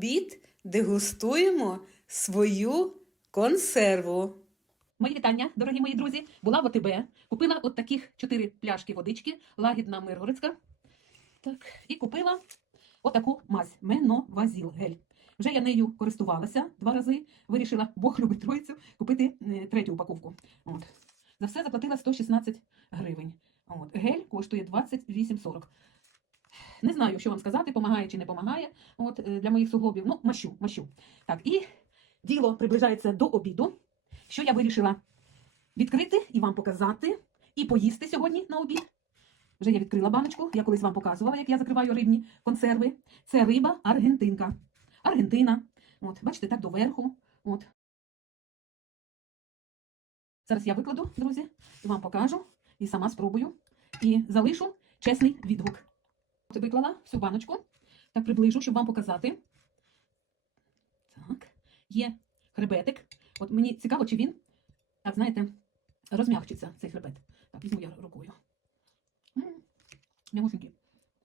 обід дегустуємо свою консерву. Мої вітання, дорогі мої друзі. Була в ОТБ, купила от таких чотири пляшки водички, лагідна миргородська. Так, і купила отаку мазь Меновазіл гель. Вже я нею користувалася два рази. Вирішила, Бог любить троїцю, купити е, третю упаковку. От. За все заплатила 116 гривень. От. Гель коштує 28,40. Не знаю, що вам сказати, помагає чи не помагає. От, е, для моїх суглобів. Ну, мащу, мащу. Так, і діло приближається до обіду що я вирішила відкрити і вам показати, і поїсти сьогодні на обід. Вже я відкрила баночку, я колись вам показувала, як я закриваю рибні консерви. Це риба Аргентинка. Аргентина. От, бачите, так доверху. От. Зараз я викладу, друзі, і вам покажу, і сама спробую. І залишу чесний відгук. Виклала всю баночку, так приближу, щоб вам показати. Так, є хребетик. От мені цікаво, чи він, так знаєте, розм'якчиться цей хребет. Так, візьму я рукою. М, М'ягусенький.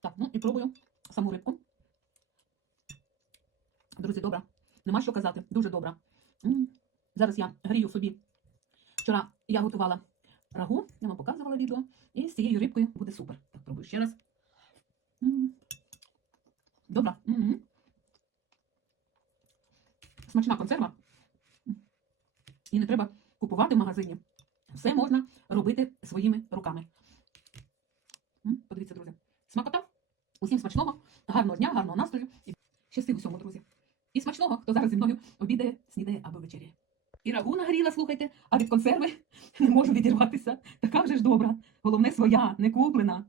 Так, ну і пробую саму рибку. Друзі, добра. Нема що казати. Дуже добра. Зараз я грію собі. Вчора я готувала рагу, я вам показувала відео. І з цією рибкою буде супер. Так, пробую ще раз. Добра. Смачна консерва. І не треба купувати в магазині. Все можна робити своїми руками. Подивіться, друзі. Смакота. Усім смачного, гарного дня, гарного настрою і щасти усьому, друзі. І смачного, хто зараз зі мною обідає, снідає або вечеряє. І рагу нагріла, слухайте, а від консерви не можу відірватися. Така вже ж добра. Головне своя, не куплена.